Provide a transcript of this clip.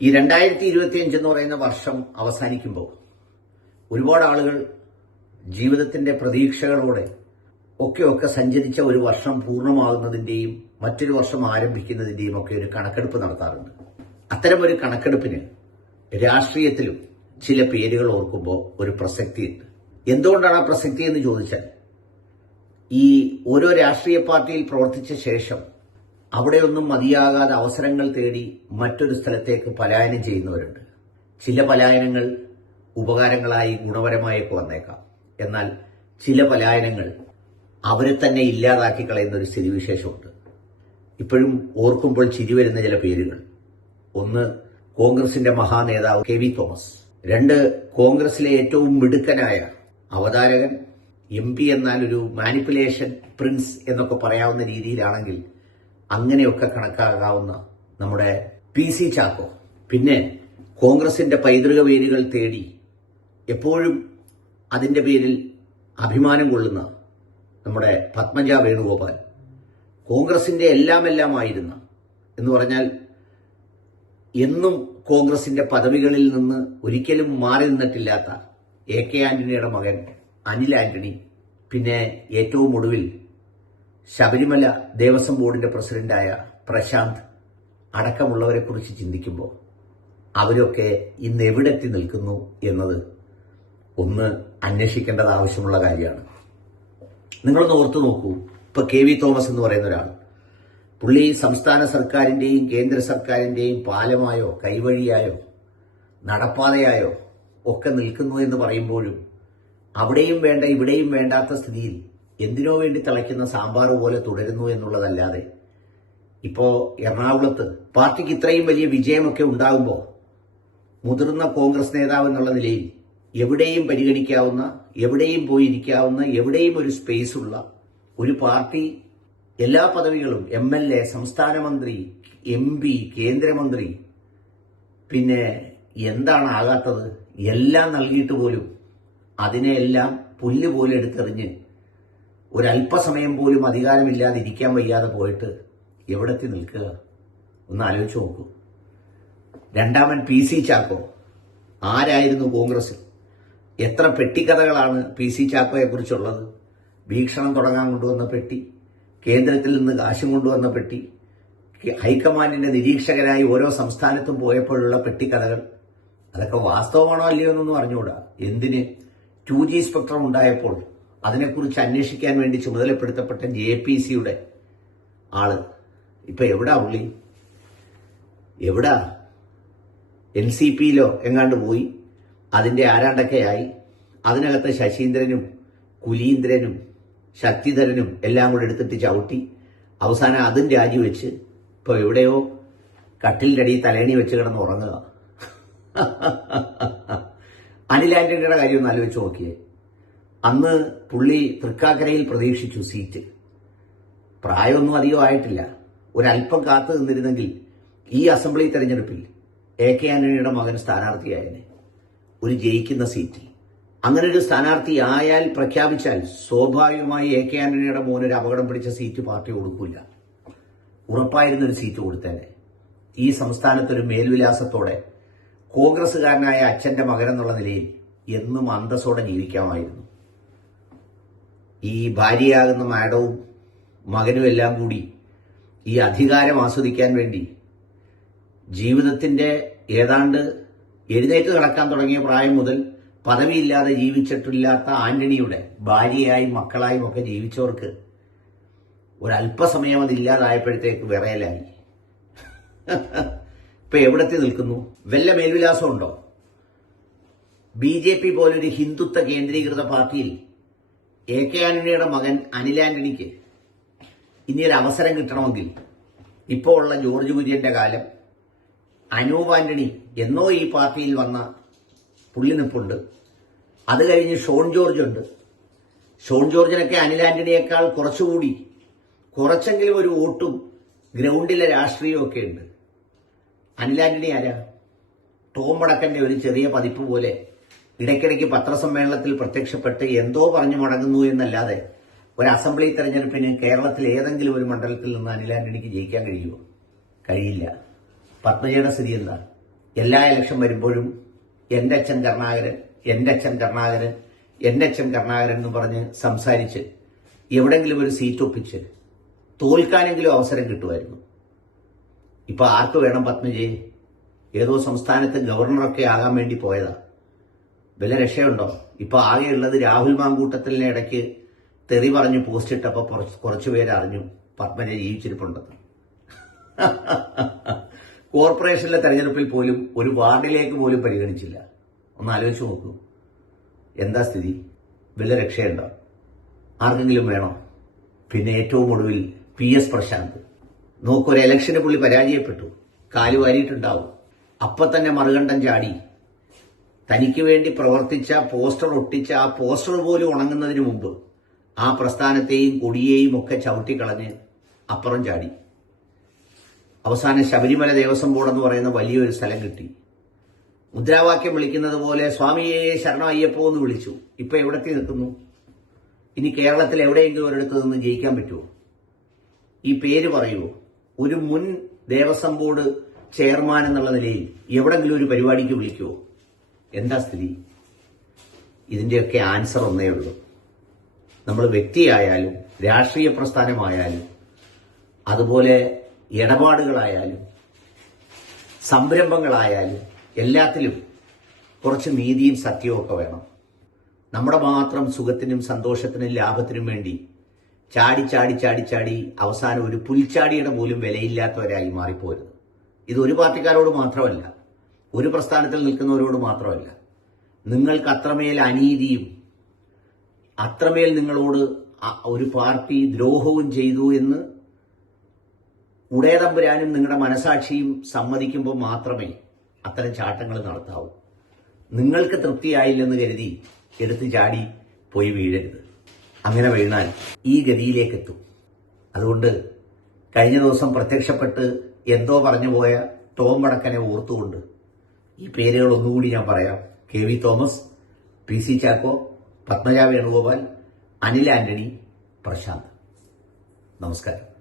ഈ രണ്ടായിരത്തി ഇരുപത്തിയഞ്ച് എന്ന് പറയുന്ന വർഷം അവസാനിക്കുമ്പോൾ ഒരുപാട് ആളുകൾ ജീവിതത്തിന്റെ പ്രതീക്ഷകളോടെ ഒക്കെ ഒക്കെ സഞ്ചരിച്ച ഒരു വർഷം പൂർണമാകുന്നതിന്റെയും മറ്റൊരു വർഷം ആരംഭിക്കുന്നതിന്റെയും ഒക്കെ ഒരു കണക്കെടുപ്പ് നടത്താറുണ്ട്. അത്തരം ഒരു കണക്കെടുപ്പിന് രാഷ്ട്രീയത്തിലും ചില പേരുകൾ ഓർക്കുമ്പോൾ ഒരു പ്രസക്തിയുണ്ട്. എന്തുകൊണ്ടാണ് ആ പ്രസക്തി എന്ന് ചോദിച്ചാൽ ഈ ഓരോ രാഷ്ട്രീയ പാർട്ടിയിൽ പ്രവർത്തിച്ച ശേഷം അവിടെയൊന്നും മതിയാകാതെ അവസരങ്ങൾ തേടി മറ്റൊരു സ്ഥലത്തേക്ക് പലായനം ചെയ്യുന്നവരുണ്ട്. ചില പലായനങ്ങൾ ഉപകാരങ്ങളായി ഗുണപരമായൊക്കെ വന്നേക്കാം. എന്നാൽ ചില പലായനങ്ങൾ അവരെ തന്നെ ഇല്ലാതാക്കി കളയുന്ന ഒരു സ്ഥിതിവിശേഷമുണ്ട്. ഇപ്പോഴും ഓർക്കുമ്പോൾ ചിരി വരുന്ന ചില പേരുകൾ. ഒന്ന് കോൺഗ്രസിന്റെ മഹാനേതാവ് കെ വി തോമസ്. രണ്ട് കോൺഗ്രസിലെ ഏറ്റവും മിടുക്കനായ അവതാരകൻ എം പി എന്നാൽ ഒരു മാനിപ്പുലേഷൻ പ്രിൻസ് എന്നൊക്കെ പറയാവുന്ന രീതിയിലാണെങ്കിൽ അങ്ങനെയൊക്കെ കണക്കാകാവുന്ന നമ്മുടെ പി സി ചാക്കോ. പിന്നെ കോൺഗ്രസിന്റെ പൈതൃക പേരുകൾ തേടി എപ്പോഴും അതിന്റെ പേരിൽ അഭിമാനം കൊള്ളുന്ന നമ്മുടെ പത്മജ വേണുഗോപാൽ. കോൺഗ്രസിന്റെ എല്ലാം എല്ലാമായിരുന്ന എന്ന് പറഞ്ഞാൽ എന്നും കോൺഗ്രസിന്റെ പദവികളിൽ നിന്ന് ഒരിക്കലും മാറി നിന്നിട്ടില്ലാത്ത എ കെ ആന്റണിയുടെ മകൻ അനിൽ ആന്റണി. പിന്നെ ഏറ്റവും ഒടുവിൽ ശബരിമല ദേവസ്വം ബോർഡിന്റെ പ്രസിഡന്റായ പ്രശാന്ത് അടക്കമുള്ളവരെ കുറിച്ച് ചിന്തിക്കുമ്പോൾ അവരൊക്കെ ഇന്ന് എവിടെ എത്തി നിൽക്കുന്നു എന്നത് ഒന്ന് അന്വേഷിക്കേണ്ടത് ആവശ്യമുള്ള കാര്യമാണ്. നിങ്ങളൊന്ന് ഓർത്തു നോക്കൂ. ഇപ്പൊ കെ വി തോമസ് എന്ന് പറയുന്ന ഒരാൾ. പുള്ളി സംസ്ഥാന സർക്കാരിന്റെയും കേന്ദ്ര സർക്കാരിന്റെയും പാലമായോ കൈവഴിയായോ നടപ്പാതയായോ ഒക്കെ നിൽക്കുന്നു എന്ന് പറയുമ്പോഴും അവിടെയും വേണ്ട ഇവിടെയും വേണ്ടാത്ത സ്ഥിതിയിൽ എന്തിനോ വേണ്ടി തിളയ്ക്കുന്ന സാമ്പാർ പോലെ തുടരുന്നു എന്നുള്ളതല്ലാതെ ഇപ്പോ എറണാകുളത്ത് പാർട്ടിക്ക് ഇത്രയും വലിയ വിജയമൊക്കെ ഉണ്ടാകുമ്പോൾ മുതിർന്ന കോൺഗ്രസ് നേതാവ് എന്നുള്ള നിലയിൽ എവിടെയും പരിഗണിക്കാവുന്ന എവിടെയും പോയിരിക്കാവുന്ന എവിടെയും ഒരു സ്പേസ് ഉള്ള ഒരു പാർട്ടി എല്ലാ പദവികളും എം എൽ എ സംസ്ഥാന മന്ത്രി എം പി കേന്ദ്രമന്ത്രി പിന്നെ എന്താണ് ആകാത്തത്? എല്ലാം നൽകിയിട്ട് പോലും അതിനെയെല്ലാം പുല്ല് പോലെ എടുത്തെറിഞ്ഞ് ഒരല്പസമയം പോലും അധികാരമില്ലാതെ ഇരിക്കാൻ വയ്യാതെ പോയിട്ട് എവിടെത്തി നിൽക്കുക? ഒന്ന് ആലോചിച്ച് നോക്കൂ. രണ്ടാമൻ പി സി ചാക്കോ ആരായിരുന്നു കോൺഗ്രസിൽ? എത്ര പെട്ടിക്കഥകളാണ് പി സി ചാക്കോയെ കുറിച്ചുള്ളത് വീക്ഷണം തുടങ്ങാൻ കൊണ്ടുവന്ന പെട്ടി കേന്ദ്രത്തിൽ നിന്ന് കാശും കൊണ്ടുവന്ന പെട്ടി ഹൈക്കമാൻഡിന്റെ നിരീക്ഷകരായി ഓരോ സംസ്ഥാനത്തും പോയപ്പോഴുള്ള പെട്ടിക്കഥകൾ. അതൊക്കെ വാസ്തവമാണോ അല്ലയോ എന്നൊന്നും അറിഞ്ഞുകൂടാ. എന്തിന്? ടു ജി സ്പെക്ട്രം ഉണ്ടായപ്പോൾ അതിനെക്കുറിച്ച് അന്വേഷിക്കാൻ വേണ്ടി ചുമതലപ്പെടുത്തപ്പെട്ട ജെ പി സിയുടെ ആൾ. ഇപ്പൊ എവിടാ പുള്ളി? എവിടാ? എൻ സി പിയിലോ എങ്ങാണ്ട് പോയി? അതിന്റെ ആരാണ്ടൊക്കെയായി? അതിനകത്ത് ശശീന്ദ്രനും കുലീന്ദ്രനും ശക്തിധരനും എല്ലാം കൂടെ എടുത്തിട്ട് ചവിട്ടി. അവസാനം അതും രാജിവെച്ച് ഇപ്പൊ എവിടെയോ കട്ടിലിന്റെ അടിയിൽ തലേണി വെച്ച് കിടന്ന് ഉറങ്ങുക. അനിൽ ആന്റണിയുടെ കാര്യം ഒന്ന് ആലോചിച്ച് നോക്കിയേ. അന്ന് പുള്ളി തൃക്കാക്കരയിൽ പ്രതീക്ഷിച്ചു സീറ്റ്. പ്രായമൊന്നും അധികം ആയിട്ടില്ല. ഒരല്പം കാത്തു നിന്നിരുന്നെങ്കിൽ ഈ അസംബ്ലി തെരഞ്ഞെടുപ്പിൽ എ കെ ആന്റണിയുടെ മകൻ സ്ഥാനാർത്ഥിയായനെ. ഒരു ജയിക്കുന്ന സീറ്റിൽ അങ്ങനെ ഒരു സ്ഥാനാർത്ഥി ആയാൽ പ്രഖ്യാപിച്ചാൽ സ്വാഭാവികമായി എ കെ ആന്റണിയുടെ മോൻ ഒരു അപകടം പിടിച്ച സീറ്റ് പാർട്ടി കൊടുക്കില്ല ഉറപ്പായിരുന്ന ഒരു സീറ്റ് കൊടുത്തേനെ. ഈ സംസ്ഥാനത്തൊരു മേൽവിലാസത്തോടെ കോൺഗ്രസ്സുകാരനായ അച്ഛന്റെ മകൻ എന്നുള്ള നിലയിൽ എന്നും അന്തസ്സോടെ ജീവിക്കാമായിരുന്നു. ഈ ഭാര്യയാകുന്ന മാഡവും മകനും എല്ലാം കൂടി ഈ അധികാരം ആസ്വദിക്കാൻ വേണ്ടി ജീവിതത്തിന്റെ ഏതാണ്ട് എഴുന്നേറ്റ് നടക്കാൻ തുടങ്ങിയ പ്രായം മുതൽ പദവിയില്ലാതെ ജീവിച്ചിട്ടില്ലാത്ത ആന്റണിയുടെ ഭാര്യയായും മക്കളായും ഒക്കെ ജീവിച്ചവർക്ക് ഒരല്പസമയം അതില്ലാതായപ്പോഴത്തേക്ക് വിറയലായി. ഇപ്പൊ എവിടത്തെ നിൽക്കുന്നു? വല്ല മേൽവിലാസമുണ്ടോ? ബി ജെ പി പോലൊരു ഹിന്ദുത്വ കേന്ദ്രീകൃത പാർട്ടിയിൽ എ കെ ആന്റണിയുടെ മകൻ അനിൽ ആന്റണിക്ക് ഇനി ഒരു അവസരം കിട്ടണമെങ്കിൽ ഇപ്പോൾ ഉള്ള ജോർജ് കുര്യന്റെ കാലം അനൂപ് ആന്റണി എന്നോ ഈ പാർട്ടിയിൽ വന്ന പുള്ളി നിപ്പുണ്ട്. അത് കഴിഞ്ഞ് ഷോൺ ജോർജ് ഉണ്ട്. ഷോൺ ജോർജിനൊക്കെ അനിൽ ആന്റണിയേക്കാൾ കുറച്ചുകൂടി കുറച്ചെങ്കിലും ഒരു വോട്ടും ഗ്രൗണ്ടിലെ രാഷ്ട്രീയമൊക്കെ ഉണ്ട്. അനിൽ ആന്റണി ആരാ? ടോം വടക്കന്റെ ഒരു ചെറിയ പതിപ്പ് പോലെ ഇടയ്ക്കിടയ്ക്ക് പത്രസമ്മേളനത്തിൽ പ്രത്യക്ഷപ്പെട്ട് എന്തോ പറഞ്ഞു മുടങ്ങുന്നു എന്നല്ലാതെ ഒരു അസംബ്ലി തെരഞ്ഞെടുപ്പിന് കേരളത്തിൽ ഏതെങ്കിലും ഒരു മണ്ഡലത്തിൽ നിന്ന് അനിൽ ആന്റണിക്ക് ജയിക്കാൻ കഴിയുമോ? കഴിയില്ല. പത്മജയുടെ സ്ഥിതി എന്താ? എല്ലാ ഇലക്ഷൻ വരുമ്പോഴും എന്റെ അച്ഛൻ കരുണാകരൻ എന്റെ അച്ഛൻ കരുണാകരൻ എന്റെ അച്ഛൻ കരുണാകരൻ എന്ന് പറഞ്ഞ് സംസാരിച്ച് എവിടെങ്കിലും ഒരു സീറ്റ് ഒപ്പിച്ച് തോൽക്കാനെങ്കിലും അവസരം കിട്ടുമായിരുന്നു. ഇപ്പൊ ആർക്ക് വേണം പത്മജയെ? ഏതോ സംസ്ഥാനത്ത് ഗവർണറൊക്കെ ആകാൻ വേണ്ടി പോയതാ. വല്ല രക്ഷയുണ്ടോ? ഇപ്പൊ ആകെയുള്ളത് രാഹുൽ മാങ്കൂട്ടത്തിലെ ഇടയ്ക്ക് തെറി പറഞ്ഞു പോസ്റ്റ് ഇട്ടപ്പോ കുറച്ച് പേര് അറിഞ്ഞു പത്മജ ജീവിച്ചിരിപ്പുണ്ടെന്ന് കോർപ്പറേഷനിലെ തെരഞ്ഞെടുപ്പിൽ പോലും ഒരു വാർഡിലേക്ക് പോലും പരിഗണിച്ചില്ല. ഒന്ന് ആലോചിച്ച് നോക്കൂ. എന്താ സ്ഥിതി? വില രക്ഷയുണ്ടോ? ആർക്കെങ്കിലും വേണോ? പിന്നെ ഏറ്റവും ഒടുവിൽ പി എസ് പ്രശാന്ത്. നോക്കൊരു ഒരു ഇലക്ഷന് പുള്ളി പരാജയപ്പെട്ടു. കാലുവാരിയിട്ടുണ്ടാവും അപ്പൊ തന്നെ മറുകണ്ഠം ചാടി തനിക്ക് വേണ്ടി പ്രവർത്തിച്ച പോസ്റ്റർ ഒട്ടിച്ച ആ പോസ്റ്റർ പോലും ഉണങ്ങുന്നതിന് മുമ്പ് ആ പ്രസ്ഥാനത്തെയും കൊടിയേയും ഒക്കെ ചവിട്ടിക്കളഞ്ഞ് അപ്പുറം ചാടി. അവസാനം ശബരിമല ദേവസ്വം ബോർഡ് എന്ന് പറയുന്ന വലിയൊരു സ്ഥലം കിട്ടി. മുദ്രാവാക്യം വിളിക്കുന്നത് പോലെ സ്വാമിയെ ശരണം അയ്യപ്പോ എന്ന് വിളിച്ചു. ഇപ്പൊ എവിടത്തി നിൽക്കുന്നു? ഇനി കേരളത്തിൽ എവിടെയെങ്കിലും ഒരിടത്ത് നിന്ന് ജയിക്കാൻ പറ്റുമോ? ഈ പേര് പറയുമോ ഒരു മുൻ ദേവസ്വം ബോർഡ് ചെയർമാൻ എന്നുള്ള നിലയിൽ എവിടെങ്കിലും ഒരു പരിപാടിക്ക് വിളിക്കുമോ എന്താ സ്ത്രീ ഇതിന്റെയൊക്കെ ആൻസർ ഒന്നേ ഉള്ളൂ. നമ്മൾ വ്യക്തിയായാലും രാഷ്ട്രീയ പ്രസ്ഥാനമായാലും അതുപോലെ ഇടപാടുകളായാലും സംരംഭങ്ങളായാലും എല്ലാത്തിലും കുറച്ച് നീതിയും സത്യവും ഒക്കെ വേണം. നമ്മുടെ മാത്രം സുഖത്തിനും സന്തോഷത്തിനും ലാഭത്തിനും വേണ്ടി ചാടി ചാടി ചാടി ചാടി അവസാനം ഒരു പുൽച്ചാടിയുടെ പോലും വിലയില്ലാത്തവരായി മാറിപ്പോരുത് ഇത് ഒരു പാർട്ടിക്കാരോട് മാത്രമല്ല. ഒരു പ്രസ്ഥാനത്തിൽ നിൽക്കുന്നവരോട് മാത്രമല്ല നിങ്ങൾക്ക് അത്രമേൽ അനീതിയും അത്രമേൽ നിങ്ങളോട് ഒരു പാർട്ടി ദ്രോഹവും ചെയ്തു എന്ന് ഉടയതമ്പുരാനും നിങ്ങളുടെ മനസാക്ഷിയും സമ്മതിക്കുമ്പോൾ മാത്രമേ അത്തരം ചാട്ടങ്ങൾ നടത്താവൂ. നിങ്ങൾക്ക് തൃപ്തിയായില്ലെന്ന് കരുതി എടുത്ത് ചാടി പോയി വീഴരുത്. അങ്ങനെ വീണാൽ ഈ ഗതിയിലേക്ക് എത്തും അതുകൊണ്ട് കഴിഞ്ഞ ദിവസം പ്രത്യക്ഷപ്പെട്ട് എന്തോ പറഞ്ഞു പോയ ടോം വടക്കനെ ഓർത്തുകൊണ്ട് ഈ പേരുകൾ ഒന്നുകൂടി ഞാൻ പറയാം. K V Thomas P C Chacko Padmaja Venugopal Anil Antony Prashanth. നമസ്കാരം.